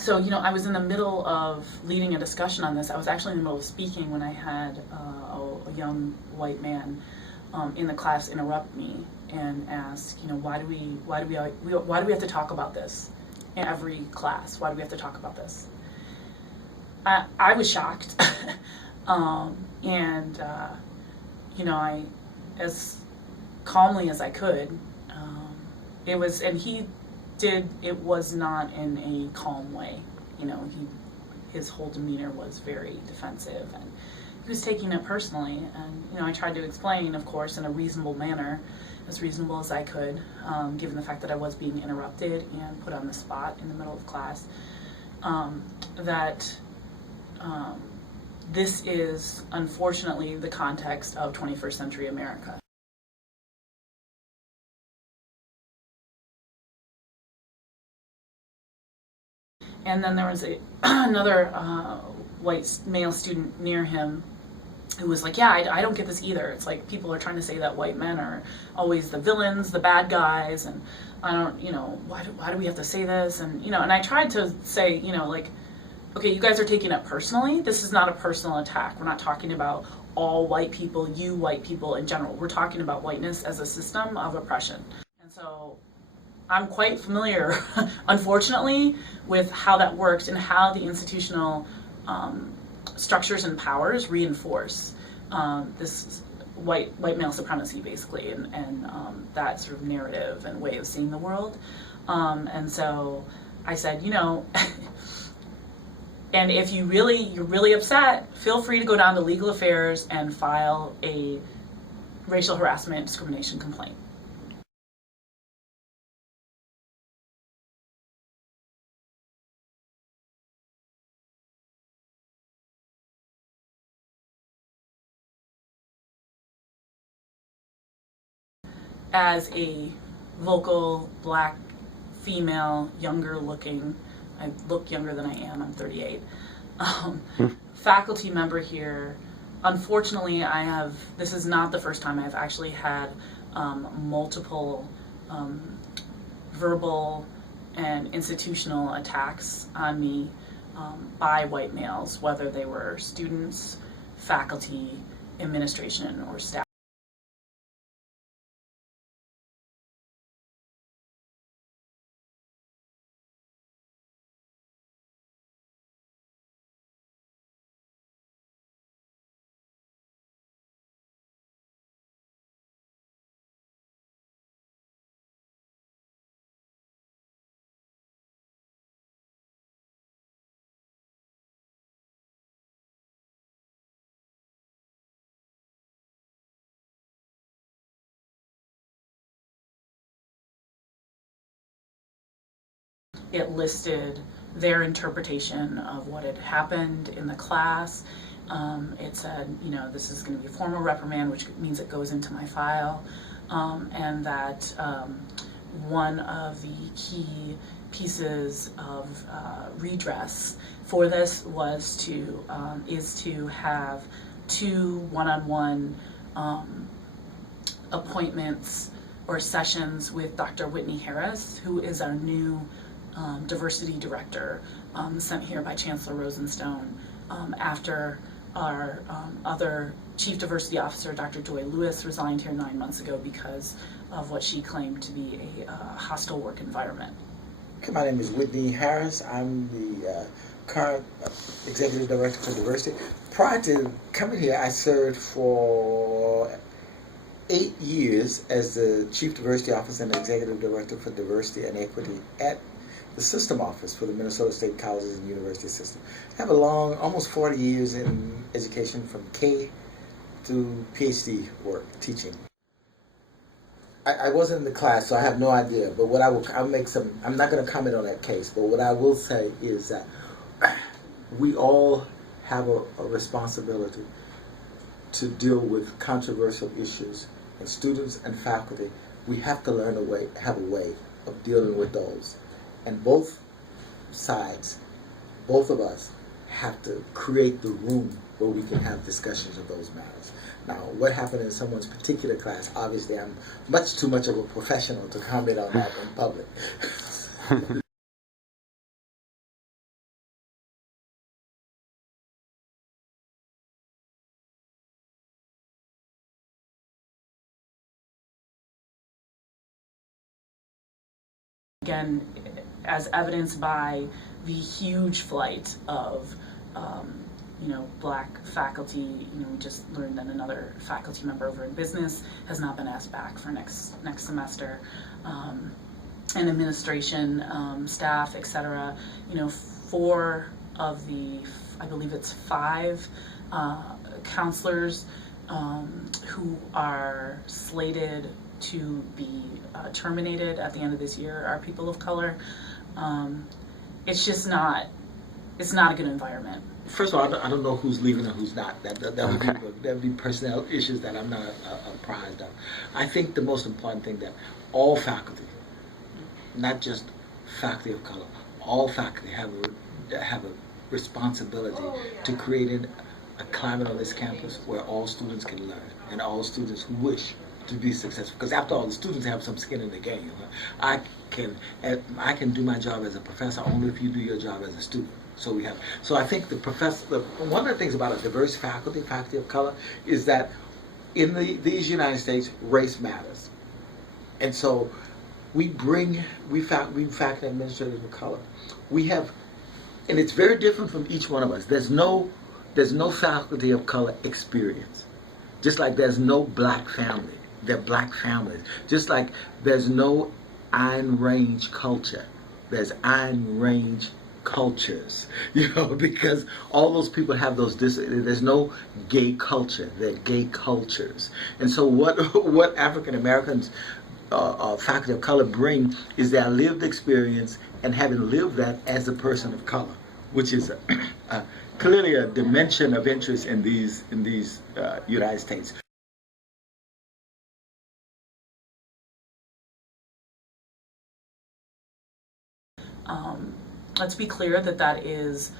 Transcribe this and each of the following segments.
So, I was in the middle of leading a discussion on this. I was actually in the middle of speaking when I had a young white man in the class interrupt me and ask, why do we have to talk about this in every class? Why do we have to talk about this? I was shocked, and I, as calmly as I could, it was not in a calm way. His whole demeanor was very defensive, and he was taking it personally. And I tried to explain, of course, in a reasonable manner, as reasonable as I could, given the fact that I was being interrupted and put on the spot in the middle of class, that this is unfortunately the context of 21st century America. And then there was another white male student near him who was like, yeah, I don't get this either. It's like people are trying to say that white men are always the villains, the bad guys, and I don't, why do we have to say this? And, and I tried to say, okay, you guys are taking it personally. This is not a personal attack. We're not talking about all white people, you white people in general. We're talking about whiteness as a system of oppression. And so I'm quite familiar, unfortunately, with how that works and how the institutional structures and powers reinforce this white male supremacy, basically, and that sort of narrative and way of seeing the world. And so I said, and if you're really upset, feel free to go down to legal affairs and file a racial harassment discrimination complaint. As a vocal black female, younger looking, I look younger than I am, I'm 38, faculty member here, unfortunately this is not the first time I've actually had multiple verbal and institutional attacks on me by white males, whether they were students, faculty, administration, or staff. It listed their interpretation of what had happened in the class. It said, this is going to be a formal reprimand, which means it goes into my file, and that one of the key pieces of redress for this is to have 2 one-on-one appointments or sessions with Dr. Whitney Harris, who is our new diversity director, sent here by Chancellor Rosenstone after our other chief diversity officer, Dr. Joy Lewis, resigned here 9 months ago because of what she claimed to be a hostile work environment. Okay, my name is Whitney Harris. I'm the current executive director for diversity. Prior to coming here, I served for 8 years as the chief diversity officer and executive director for diversity and equity at the system office for the Minnesota State Colleges and University System. I have a long, almost 40 years in education from K through PhD work, teaching. I wasn't in the class, so I have no idea, but what I'm not going to comment on that case, but what I will say is that we all have a responsibility to deal with controversial issues, and students and faculty, we have to have a way of dealing with those. And both sides, both of us, have to create the room where we can have discussions of those matters. Now, what happened in someone's particular class, obviously I'm much too much of a professional to comment on that in public. Again, as evidenced by the huge flight of Black faculty. We just learned that another faculty member over in business has not been asked back for next semester, and administration, staff, etc. 4 of the, I believe it's 5 counselors who are slated to be terminated at the end of this year are people of color. It's just not. It's not a good environment. First of all, I don't know who's leaving and who's not. That would be personnel issues that I'm not apprised of. I think the most important thing that all faculty, not just faculty of color, all faculty have a responsibility to creating a climate on this campus where all students can learn and all students who wish to be successful. Because after all, the students have some skin in the game. I can do my job as a professor only if you do your job as a student. So I think one of the things about a diverse faculty of color, is that in these United States, race matters. And so we faculty administrators of color. We have, and it's very different from each one of us. There's no faculty of color experience. Just like there's no black family. They're black families. Just like there's no Iron Range culture. There's Iron Range cultures, because all those people have those. There's no gay culture. They're gay cultures. And so what African Americans, faculty of color, bring is their lived experience and having lived that as a person of color, which is clearly a dimension of interest in these United States. Let's be clear that is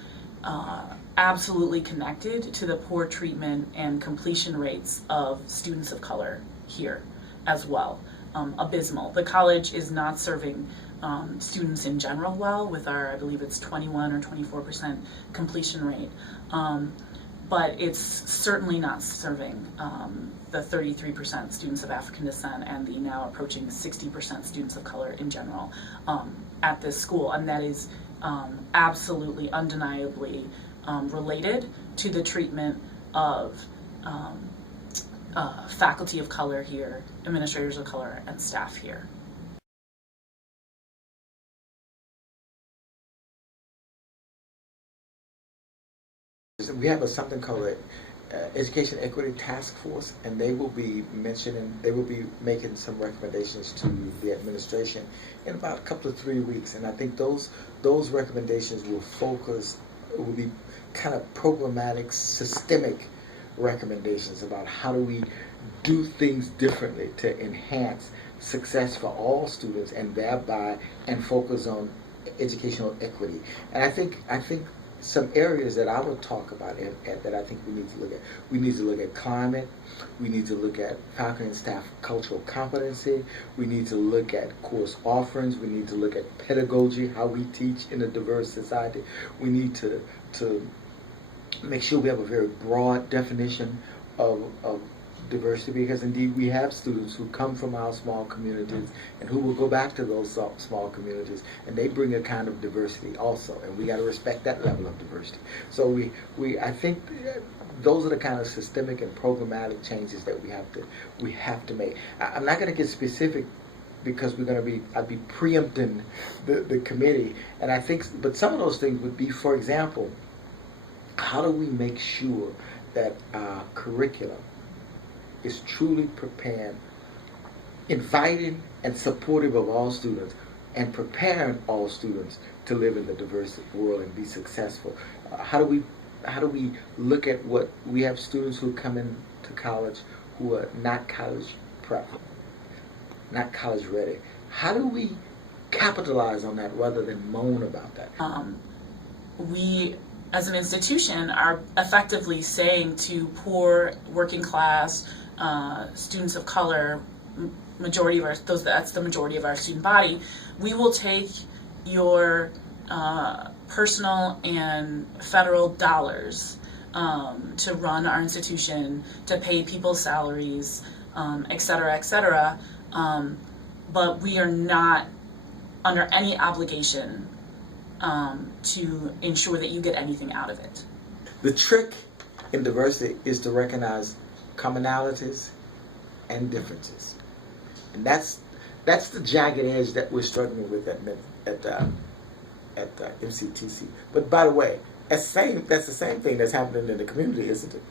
absolutely connected to the poor treatment and completion rates of students of color here as well. Abysmal. The college is not serving students in general well with our, I believe it's 21 or 24% completion rate. But it's certainly not serving the 33% students of African descent and the now approaching 60% students of color in general at this school. And that is absolutely, undeniably related to the treatment of faculty of color here, administrators of color, and staff here. We have something called an Education Equity Task Force, and they will be making some recommendations to the administration in about a couple of 3 weeks. And I think those recommendations will be kind of programmatic, systemic recommendations about how do we do things differently to enhance success for all students and thereby focus on educational equity. And I think some areas that I would talk about that I think we need to look at. We need to look at climate. We need to look at faculty and staff cultural competency. We need to look at course offerings. We need to look at pedagogy, how we teach in a diverse society. We need to make sure we have a very broad definition of diversity, because indeed we have students who come from our small communities and who will go back to those small communities, and they bring a kind of diversity also, and we got to respect that level of diversity. So I think those are the kind of systemic and programmatic changes that we have to make. I'm not going to get specific because I'd be preempting the committee, and I think, but some of those things would be, for example, how do we make sure that our curriculum is truly prepared, inviting and supportive of all students, and preparing all students to live in the diverse world and be successful. How do we look at what we have students who come into college who are not college prep, not college ready? How do we capitalize on that rather than moan about that? We, as an institution, are effectively saying to poor, working class, students of color, that's the majority of our student body, we will take your personal and federal dollars to run our institution, to pay people's salaries, et cetera, but we are not under any obligation to ensure that you get anything out of it. The trick in diversity is to recognize commonalities and differences, and that's the jagged edge that we're struggling with at MCTC. But by the way, that's the same thing that's happening in the community, isn't it?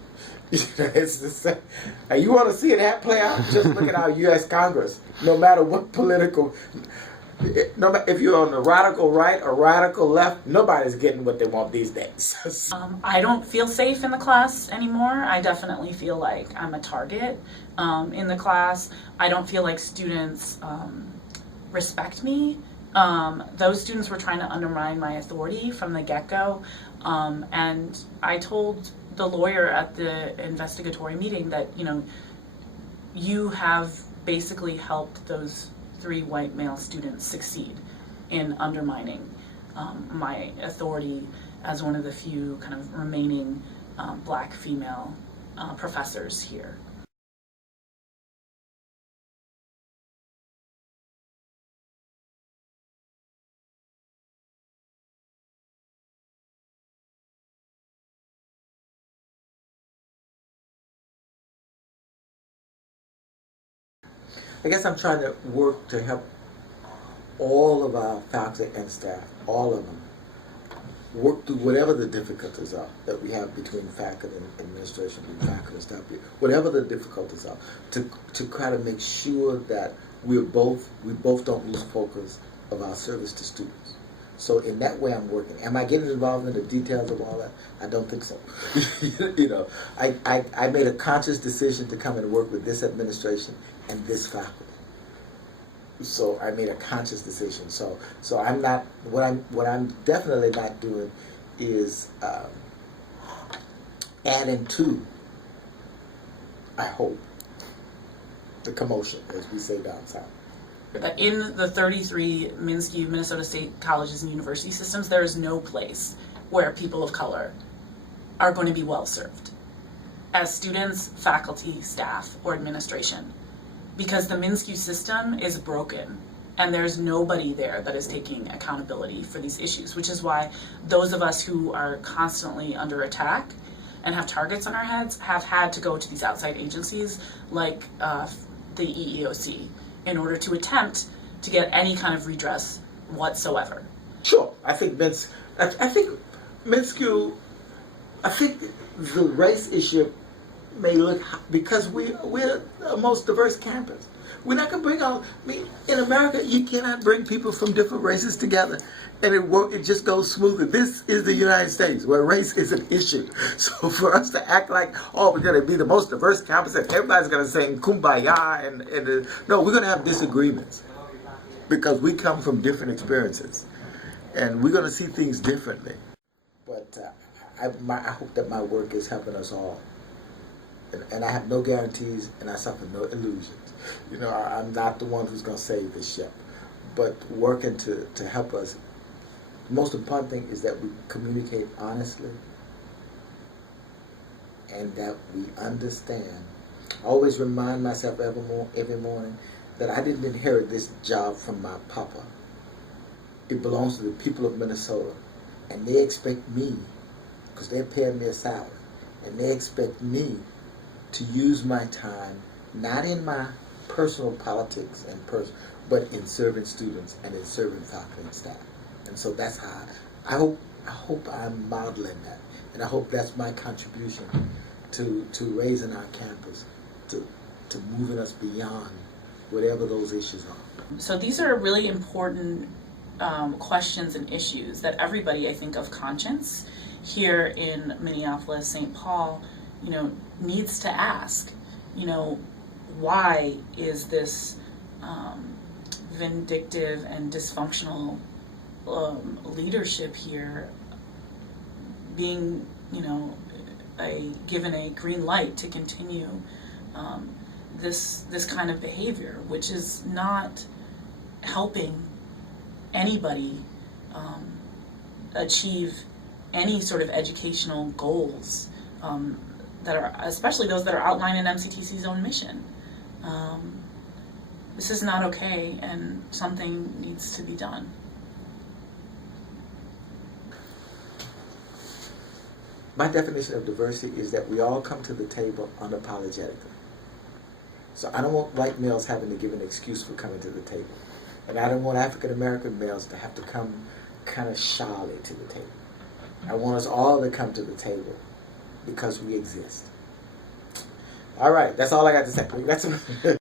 It's the same. And you want to see it play out? Just look at our U.S. Congress. No matter what political, no matter if you're on the radical right or radical left, nobody's getting what they want these days. I don't feel safe in the class anymore. I definitely feel like I'm a target in the class. I don't feel like students respect me. Those students were trying to undermine my authority from the get-go, and I told the lawyer at the investigatory meeting that, you have basically helped those 3 white male students succeed in undermining my authority as one of the few kind of remaining black female professors here. I guess I'm trying to work to help all of our faculty and staff, all of them, work through whatever the difficulties are that we have between faculty and administration, and faculty and staff, whatever the difficulties are, to try to make sure that we both don't lose focus of our service to students. So in that way, I'm working. Am I getting involved in the details of all that? I don't think so. I made a conscious decision to come and work with this administration and this faculty. So I made a conscious decision. So I'm not, what I'm definitely not doing is adding to, I hope, the commotion, as we say down south. That in the 33 MNSCU, Minnesota State colleges and university systems, there is no place where people of color are going to be well served as students, faculty, staff, or administration, because the MNSCU system is broken and there's nobody there that is taking accountability for these issues, which is why those of us who are constantly under attack and have targets on our heads have had to go to these outside agencies like the EEOC in order to attempt to get any kind of redress whatsoever. Sure, I think MNSCU, I think the race issue may look, because we're the most diverse campus. We're not going to bring all, in America, you cannot bring people from different races together and it just goes smoothly. This is the United States where race is an issue. So for us to act like, oh, we're going to be the most diverse campus and everybody's going to sing kumbaya no, we're going to have disagreements because we come from different experiences and we're going to see things differently. But I hope that my work is helping us all. And I have no guarantees and I suffer no illusions. I'm not the one who's going to save the ship, but working to help us. The most important thing is that we communicate honestly and that we understand. I always remind myself every morning that I didn't inherit this job from my papa. It belongs to the people of Minnesota, and they expect me, because they're paying me a salary, and they expect me to use my time, not in my personal politics but in serving students and in serving faculty and staff. And so that's how I hope I'm modeling that, and I hope that's my contribution to raising our campus, to moving us beyond whatever those issues are. So these are really important questions and issues that everybody, I think, of conscience here in Minneapolis, St. Paul, needs to ask. Why is this vindictive and dysfunctional leadership here being, given a green light to continue this kind of behavior, which is not helping anybody achieve any sort of educational goals that are, especially those that are outlined in MCTC's own mission. this is not okay and something needs to be done. My definition of diversity is that we all come to the table unapologetically. So I don't want white males having to give an excuse for coming to the table. And I don't want African American males to have to come kind of shyly to the table. I want us all to come to the table because we exist. All right, that's all I got to say. That's